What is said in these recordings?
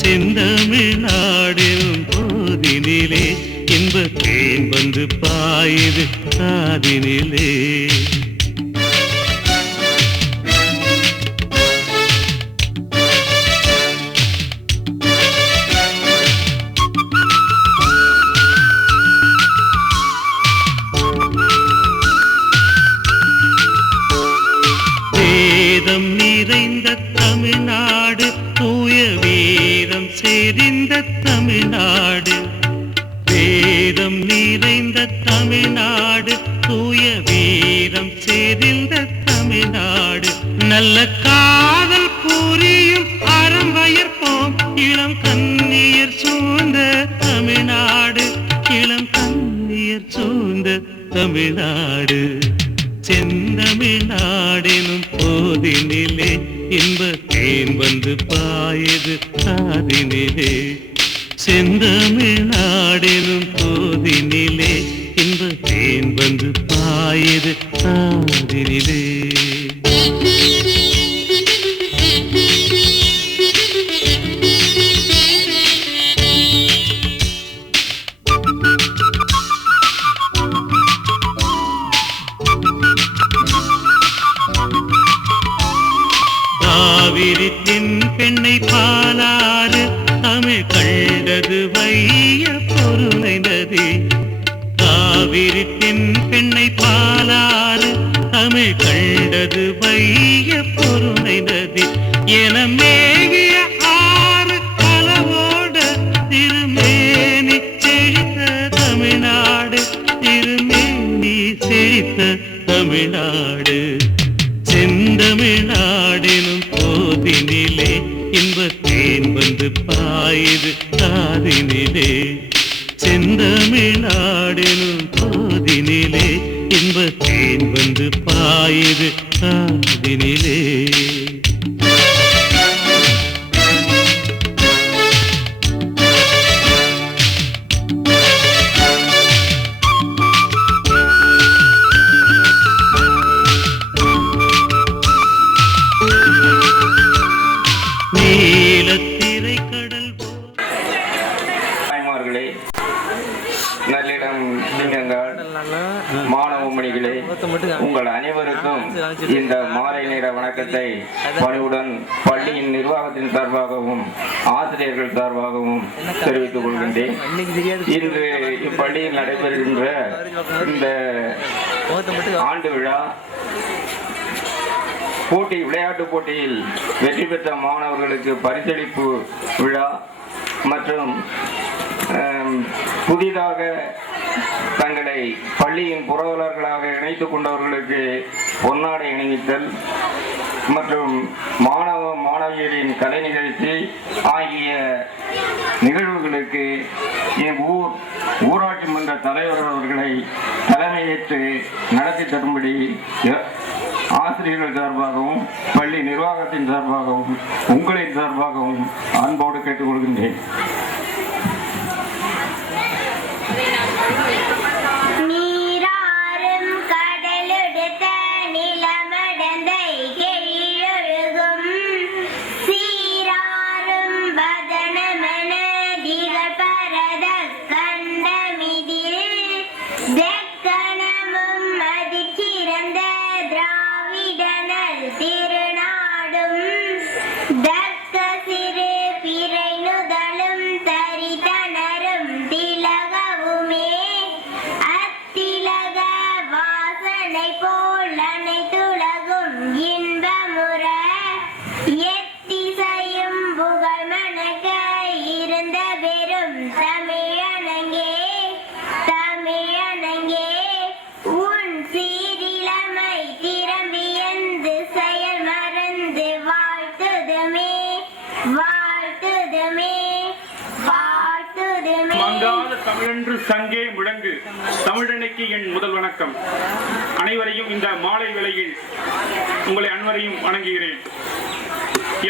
செந்தமிழ் நாடெனும் போதினிலே இன்ப தேன் வந்து பாயுது காதினிலே தமிழ்நாடு. வேதம் நிறைந்த தமிழ்நாடு தூய வீரம் செறிந்த தமிழ்நாடு. நல்ல காதல் புரியும் அறம் வயற்போம் இளம் கண்ணியர் சூழ்ந்த தமிழ்நாடு. இளம் கண்ணியர் சூழ்ந்த தமிழ்நாடு. செந்தமிழ்நாடெனும் போதினிலே இன்ப தேன் வந்து பாயது காதினிலே செந்தமிழ்நாடெனும் தமிழ்நாடு செந்தமிழ்நாடெனும் போதினிலே இன்ப தேன் வந்து பாயுது காதினிலே செந்தமிழ்நாடெனும் போதினிலே இன்ப தேன் வந்து பாயுது காதினிலே பணிவுடன் பள்ளியின் நிர்வாகத்தின் சார்பாகவும் ஆசிரியர்கள் சார்பாகவும் தெரிவித்துக் கொள்கின்றேன். இன்று இப்பள்ளியில் நடைபெறுகின்ற இந்த ஆண்டு விழா போட்டி விளையாட்டு போட்டியில் வெற்றி பெற்ற மாணவர்களுக்கு பரிசளிப்பு விழா மற்றும் புதிதாக தங்களை பள்ளியின் புரவலர்களாக இணைத்துக் கொண்டவர்களுக்கு பொன்னாடை அணிவித்தல் மற்றும் மாணவ மாணவியரின் கலை நிகழ்ச்சி ஆகிய நிகழ்வுகளுக்கு என் ஊர் ஊராட்சி மன்ற தலைவர் அவர்களை தலைமையேற்று நடத்தி தரும்படி ஆசிரியர்கள் சார்பாகவும் பள்ளி நிர்வாகத்தின் சார்பாகவும் உங்களின் சார்பாகவும் அன்போடு கேட்டுக்கொள்கின்றேன். தமிழன்று சங்கே முழங்கு. தமிழனைக்கு என் முதல் வணக்கம். அனைவரையும் இந்த மாலை வேளையில் உங்களை அனைவரையும் வணங்குகிறேன்.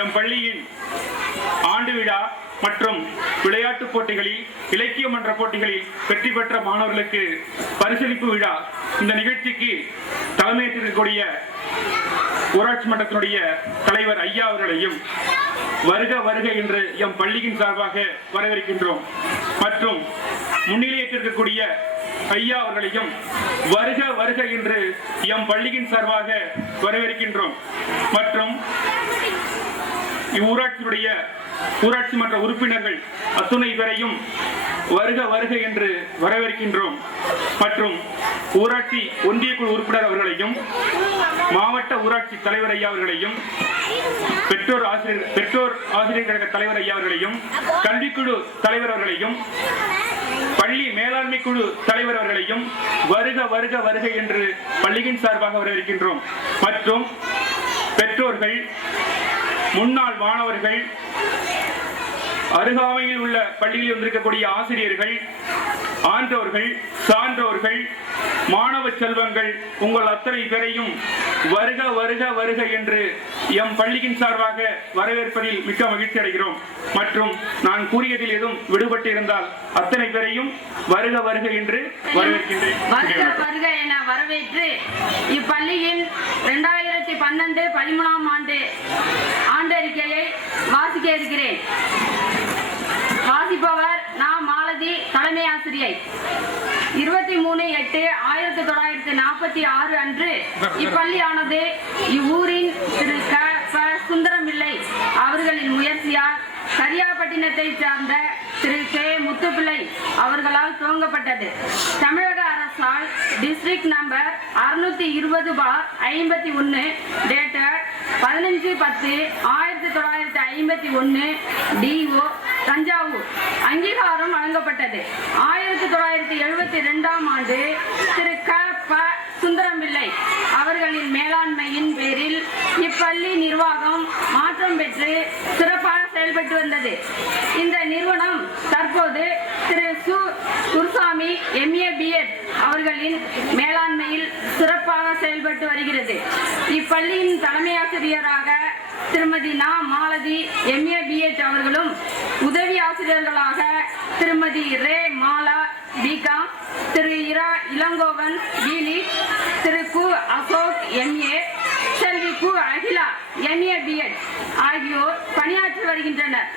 என் பள்ளியின் ஆண்டு விழா மற்றும் விளையாட்டுப் போட்டிகளில் இலக்கிய மன்ற போட்டிகளில் வெற்றி பெற்ற மாணவர்களுக்கு பரிசளிப்பு விழா. இந்த நிகழ்ச்சிக்கு தலைமையேற்றிருக்கக்கூடிய ஊராட்சி மன்றத்தினுடைய தலைவர் ஐயா அவர்களையும் வருக வருக என்று எம் பள்ளியின் சார்பாக வரவேற்கின்றோம். மற்றும் முன்னிலையேற்றிருக்கக்கூடிய ஐயா அவர்களையும் வருக வருக என்று எம் பள்ளியின் சார்பாக வரவேற்கின்றோம். மற்றும் இவ்வூராட்சியுடைய ஊராட்சி மன்ற உறுப்பினர்கள் அத்துணை பேரையும் வருக வருக என்று வரவேற்கின்றோம். மற்றும் ஊராட்சி ஒன்றிய குழு உறுப்பினர் அவர்களையும் மாவட்ட ஊராட்சி தலைவர் ஐயா அவர்களையும் பெற்றோர் ஆசிரியர் பெற்றோர் ஆசிரியர் கழக தலைவர் ஐயா அவர்களையும் கல்விக்குழு தலைவர் அவர்களையும் பள்ளி மேலாண்மை குழு தலைவர் அவர்களையும் வருக வருக வருக என்று பள்ளியின் சார்பாக வரவேற்கின்றோம். மற்றும் பெற்றோர்கள் முன்னாள் மாணவர்கள் அருகாமையில் உள்ள பள்ளியில் வந்திருக்கக்கூடிய ஆசிரியர்கள் ஆன்றோர்கள் சான்றோர்கள் மாணவ செல்வங்கள் உங்கள் அத்தனை பேரையும் வருக வருக வருக என்று எம் பள்ளியின் சார்பாக வரவேற்பதில் மிக்க மகிழ்ச்சி அடைகிறோம். மற்றும் நான் கூறியதில் எதுவும் விடுபட்டு இருந்தால் அத்தனை பேரையும் வருக வருக என்று வரவேற்கின்றேன். வருக வருக என வரவேற்று இப்பள்ளியின் இரண்டாயிரத்தி பன்னெண்டு பதிமூணாம் ஆண்டு ஆண்டறிக்கையை வாசிக்க இருக்கிறேன். வாசிப்பவர் நான் மாலதி தலைமை ஆசிரியை. இருபத்தி மூணு எட்டு ஆயிரத்தி தொள்ளாயிரத்தி நாற்பத்தி ஆறு அன்று இப்பள்ளியானது இவ்வூரின் திரு க சுந்தரமில்லை அவர்களின் முயற்சியால் கரியாப்பட்டினத்தை சார்ந்த திரு கே. முத்துப்பிள்ளை அவர்களால் துவங்கப்பட்டது. தமிழக அரசால் டிஸ்ட்ரிக்ட் நம்பர் அறுநூத்தி இருபது பார் ஐம்பத்தி ஒன்று டேட்டட் பதினஞ்சு பத்து ஆயிரத்தி தொள்ளாயிரத்தி ஐம்பத்தி ஒன்று டிஓ தஞ்சாவூர். அங்கீகாரம் வழங்கப்பட்டது. ஆயிரத்தி தொள்ளாயிரத்தி எழுபத்தி ரெண்டாம் ஆண்டு திரு க. ப. சுந்தரம்பிள்ளை அவர்களின் மேலாண்மையின் பேரில் இப்பள்ளி நிர்வாகம் மாற்றம் பெற்று திரு செயல்பட்டு வந்தது. இந்த நிறுவனம் தற்போது திரு சு. குருசாமி எம்ஏ பிஎட் அவர்களின் மேலாண்மையில் சிறப்பாக செயல்பட்டு வருகிறது. இப்பள்ளியின் தலைமை ஆசிரியராக திருமதி நா. மாலதி எம்ஏ பிஎட் அவர்களும் உதவி ஆசிரியர்களாக திருமதி ரே. மாலா பிகாம் திரு. இரா. இளங்கோவன் பிலி திரு. கு. அசோக் எம்ஏ கு அகிலா எம்ஏ பிஎட் ஆகியோர் பணியாற்றி வருகின்றனர்.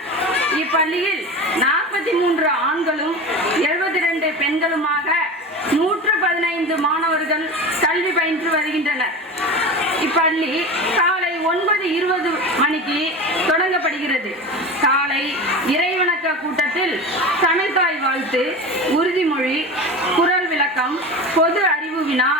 இப்பள்ளியில் நாற்பத்தி மூன்று ஆண்களும் எழுபத்தி ரெண்டு பெண்களுமாக நூற்று பதினைந்து மாணவர்கள் கல்வி பயின்று வருகின்றனர். இப்பள்ளி காலை ஒன்பது இருபது மணிக்கு தொடங்கப்படுகிறது. காலை இறைவணக்க கூட்டத்தில் தமிழ்தாய் வாழ்த்து உறுதிமொழி குரல் விளக்கம் பொது அறிவு வினா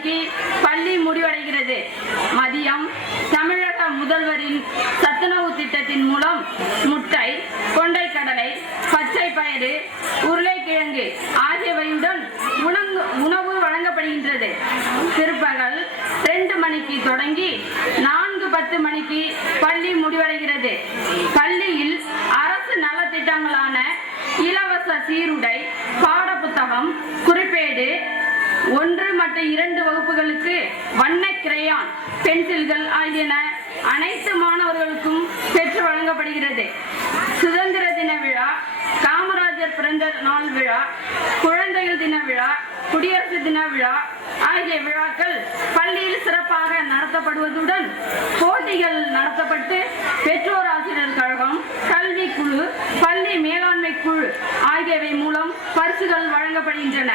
மணிக்கு பள்ளி முடிவடைகிறது. மதியம் தமிழக முதல்வரின் சத்துணவு திட்டத்தின் மூலம் முட்டை கொண்டைக்கடலை பச்சை பயிறு உருளைக்கிழங்கு ஆகியவையுடன் உணவு உணவு வழங்கப்படுகின்றது. பிற்பகல் ரெண்டு மணிக்கு தொடங்கி நான்கு பத்து மணிக்கு பள்ளி முடிவடைகிறது. பள்ளியில் அரசு நலத்திட்டங்களான இலவச சீருடை பாடப்புத்தகம் குறிப்பேடு ஒன்று மற்ற இரண்டு வகுப்புகளுக்கு வண்ண கிரையான் பென்சில்கள் ஆகியன அனைத்து மாணவர்களுக்கும் பெற்று வழங்கப்படுகிறது. சுதந்திர தின விழா காமராஜர் பிறந்த நாள் விழா குழந்தைகள் தின விழா குடியரசு தின விழா ஆகிய விழாக்கள் பள்ளியில் சிறப்பாக நடத்தப்படுவதுடன் போட்டிகள் நடத்தப்பட்டு பெற்றோர் ஆசிரியர் கழகம் கல்வி குழு குழு ஆகியவை மூலம் பரிசுகள் வழங்கப்படுகின்றன.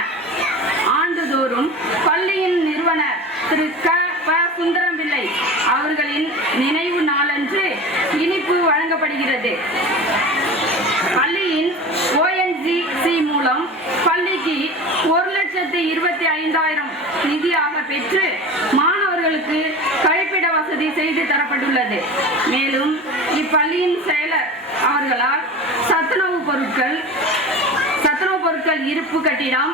ஆண்டுதோறும் பள்ளியின் நிறுவனர் திரு. க. ப. சுந்தரம்பிள்ளை அவர்களின் நினைவு நாளன்று இனிப்பு வழங்கப்படுகிறது. பள்ளியின் ஓஎன்ஜிசி மூலம் பள்ளிக்கு ஒரு லட்சத்து இருபத்தி ஐந்தாயிரம் நிதியாக பெற்று மாணவர்களுக்கு கழிப்பிட வசதி செய்து தரப்பட்டுள்ளது. மேலும் இப்பள்ளியின் செயலர் அவர்களால் பொருட்கள் சத்துணவு பொருட்கள் இருப்பு கட்டிடம்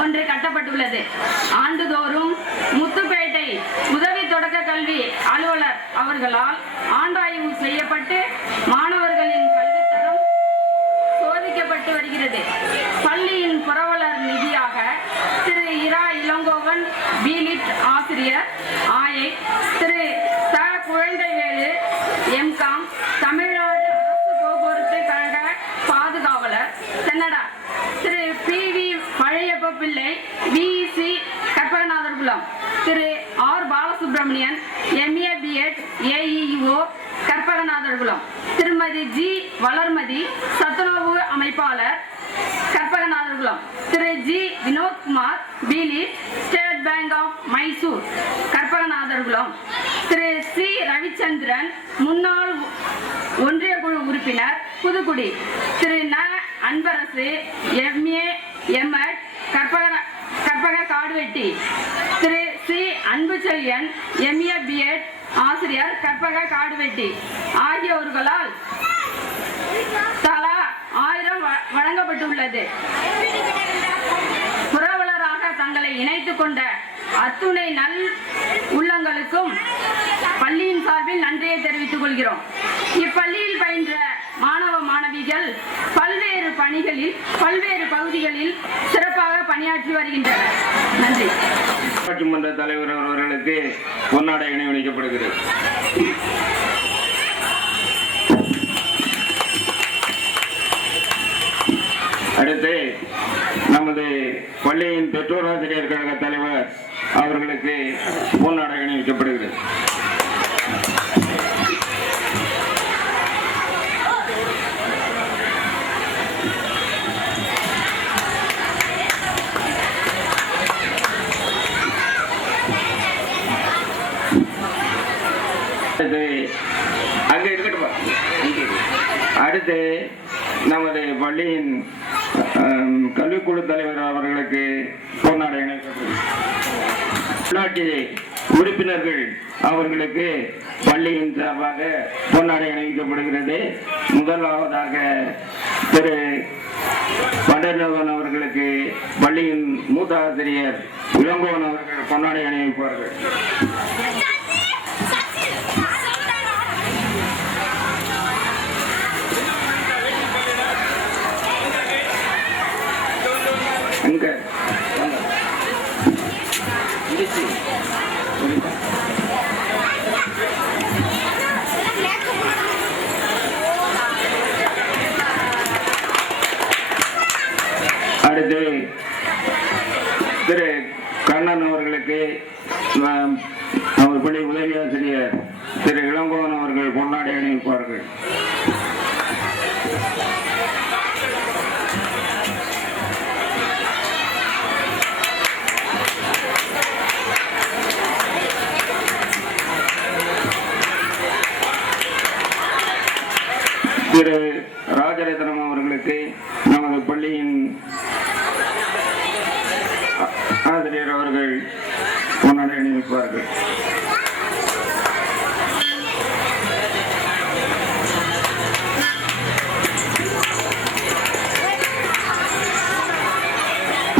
ஒன்று கட்டப்பட்டுள்ளது. ஆண்டுதோறும் முத்துப்பேட்டை உதவி தொடக்க கல்வி அலுவலர் அவர்களால் ஆண்டாய்வு செய்யப்பட்டு மாணவர்களின் கல்வித்தரம் சோதிக்கப்பட்டு வருகிறது. பள்ளியின் புரவலர் நிதியாக திரு இரா இளங்கோவன் பிலிட் ஆசிரியர் ஆயை திரு திரு R Balasubramanian M A B Ed AEO Karpaganatharkulam திருமதி ஜி வளர்மதி சத்துணவு அமைப்பாளர் கற்பகநாதர்குலம் திரு ஜி வினோத்குமார் பீலி State Bank of Mysore Karpaganatharkulam Thiru C Ravichandran முன்னாள் ஒன்றிய குழு உறுப்பினர் புதுக்குடி. திரு ந Anbarasu M A M Ed Karpaga Karpaga Kaduvetti. Thiru C. Anbuchezhiyan M A B Ed ஆசிரியர் கற்பக காடுவெட்டி. ஆகியோர்களால் தலா ஆயிரம் வழங்கப்பட்டுள்ளது. புரவலராக தங்களை இணைத்துக் கொண்ட அத்துணை நல் உள்ளங்களுக்கும் பள்ளியின் சார்பில் நன்றியை தெரிவித்துக் கொள்கிறோம். இப்பள்ளியில் பயின்ற மாணவ மாணவிகள் பல்வேறு பணிகளில் பல்வேறு பகுதிகளில் சிறப்பு சிறப்பாக பணியாற்றி வருகின்றனர். நன்றி. ஊராட்சி மன்ற தலைவர் அவர்களுக்கு பொன்னாடை இணைவளிக்கப்படுகிறது அடுத்து நமது பள்ளியின் பெற்றோர் ஆசிரியர் கழக தலைவர் அவர்களுக்கு பொன்னாடை இணைவிக்கப்படுகிறது அடுத்து நமது பள்ளியின் கல்விக்குழு தலைவர் அவர்களுக்கு பொன்னாடை உள்ளாட்சி உறுப்பினர்கள் அவர்களுக்கு பள்ளியின் சார்பாக பொன்னாடை அணிவிக்கப்படுகிறது. முதலாவதாக திரு பண்டர்நகன் அவர்களுக்கு பள்ளியின் மூத்த ஆசிரியர் இளங்கோவன் அவர்கள் பொன்னாடை அணிவிப்பார்கள். திரு ராஜரத்னம் அவர்களுக்கு நமது பள்ளியின் ஆசிரியர் அவர்கள் முன்னாடி அணிவிப்பார்கள்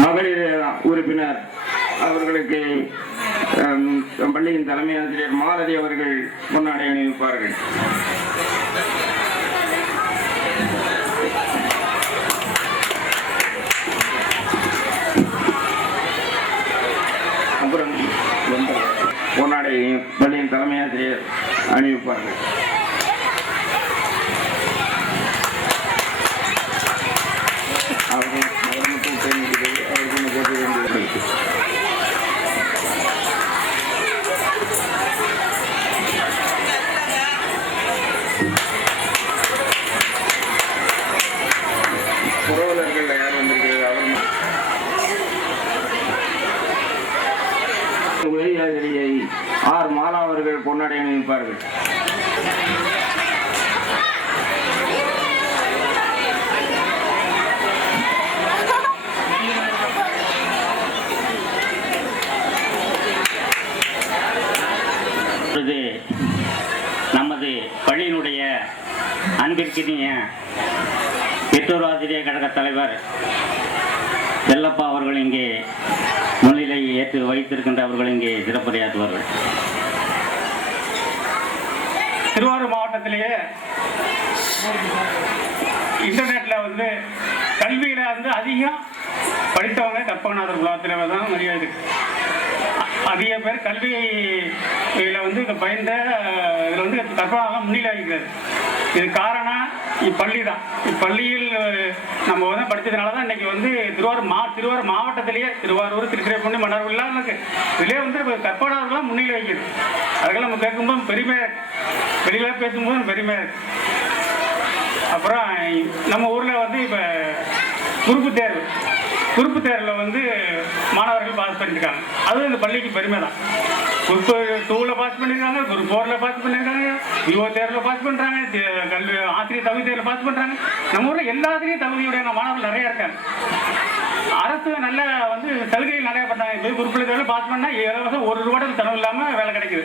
மகளிர் உறுப்பினர் அவர்களுக்கு பள்ளியின் தலைமை ஆசிரியர் மாலதி அவர்கள் முன்னாடி அணிவிப்பார்கள் ஆசிரியரையும் பள்ளியின் தலைமை ஆசிரியர் அணிவிப்பார்கள். அவர்கள் அவர் மட்டும் தெரிஞ்சுக்கிறது அவருக்கு கேட்க வேண்டியது மாலா பொன்னடை அணிவிப்பார்கள் நமது பள்ளியினுடைய அன்பிற்கினிய பெற்றோர் ஆசிரியர் கழக தலைவர் செல்லப்பா அவர்கள் இங்கே முன்னிலை ஏற்று வைத்திருக்கின்ற அவர்கள் இங்கே சிறப்புரையாற்றுவார்கள். திருவாரூர் மாவட்டத்திலேயே இன்டர்நெட்டில் வந்து கல்வியில் வந்து அதிகம் படித்தவங்க கற்பகநாதர் குலத்தில் தான் நிறைய இருக்கு அதிக பேர் கல்வியில் வந்து இந்த பயந்த இதில் வந்து கற்பகநாதம் முன்னிலை வகிக்கிறது இது காரணம் இப்பள்ளி தான் இப்பள்ளியில் நம்ம வந்து படித்ததுனால தான் இன்னைக்கு வந்து திருவாரூர் மா திருவாரூர் மாவட்டத்திலேயே திருவாரூர் திருச்சிராப்பள்ளி மன்னார்குடி எல்லாம் இருக்கு. இதிலே வந்து கற்பகநாதர்லாம் முன்னிலை வைக்குது அதுக்கெல்லாம் நம்ம கேட்கும்போது பெருமையாக இருக்கு. வெளியில பேசும்போது பெருமையாக இருக்கு. அப்புறம் நம்ம ஊரில் வந்து இப்போ குறுப்பு தேர்வு. குறிப்பு தேர்வில் வந்து மாணவர்கள் பாஸ் பண்ணியிருக்காங்க அதுவும் இந்த பள்ளிக்கு பெருமை தான் குறிப்பு டூவில் பாஸ் பண்ணியிருக்காங்க குரூப் ஃபோரில் பாஸ் பண்ணியிருக்காங்க விஓ தேர்வில் பாஸ் பண்ணுறாங்க கல்வி ஆசிரியர் தகுதி தேர்வில் பாஸ் பண்ணுறாங்க நம்ம ஊரில் எல்லாத்துலேயும் தகுதியுடைய மாணவர்கள் நிறையா இருக்காங்க. அரசு நல்ல வந்து சலுகைகள் நிறையா பண்ணாங்க இப்போ குரூப்பில் தேர்வில் பாஸ் பண்ணால் இலவசம் ஒரு ரூபாய் செலவு இல்லாமல் வேலை கிடைக்குது.